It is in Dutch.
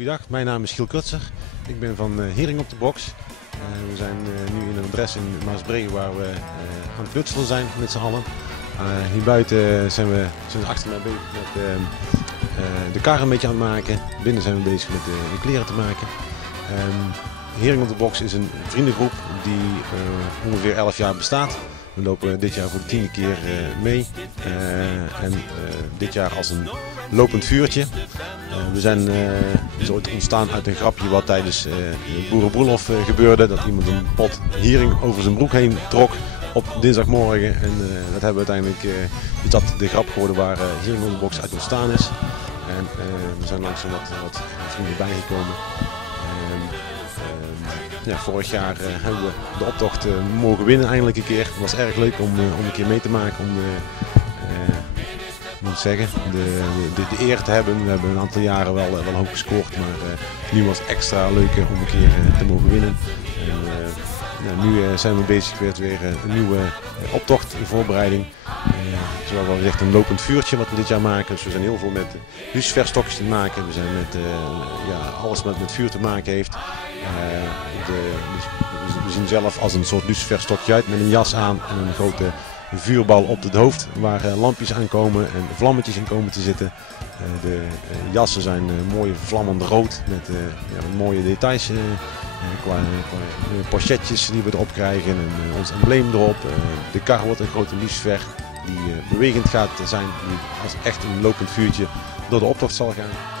Goedendag, mijn naam is Giel Kutser. Ik ben van Hering op de Box. We zijn nu in een adres in Maasbree waar we aan het knutselen zijn met z'n allen. Hier buiten zijn we achter mij bezig met de kar een beetje aan het maken. Binnen zijn we bezig met de kleren te maken. Hering op de Box is een vriendengroep die ongeveer 11 jaar bestaat. We lopen dit jaar voor de 10e keer mee en dit jaar als een lopend vuurtje. We zijn ooit ontstaan uit een grapje wat tijdens Boerenbroelof gebeurde. Dat iemand een pot hering over zijn broek heen trok op dinsdagmorgen. En dat hebben we uiteindelijk is dat de grap geworden waar Hering op de Box uit ontstaan is. En we zijn langzaam wat vrienden bijgekomen. Ja, vorig jaar hebben we de optocht mogen winnen eindelijk een keer. Het was erg leuk om een keer mee te maken, om moet zeggen, de eer te hebben. We hebben een aantal jaren wel hoog gescoord, maar nu was het extra leuk om een keer te mogen winnen. En, nu zijn we bezig met weer een nieuwe optocht in voorbereiding. Zoals al gezegd, een lopend vuurtje wat we dit jaar maken. Dus we zijn heel veel met luciferstokjes te maken. We zijn met alles wat met vuur te maken heeft. We zien zelf als een soort luciferstokje uit met een jas aan en een grote vuurbal op het hoofd waar lampjes aankomen en vlammetjes in komen te zitten. De jassen zijn mooi vlammend rood met mooie details qua pochetjes die we erop krijgen en ons embleem erop. De kar wordt een grote lucifer die bewegend gaat zijn, die als echt een lopend vuurtje door de optocht zal gaan.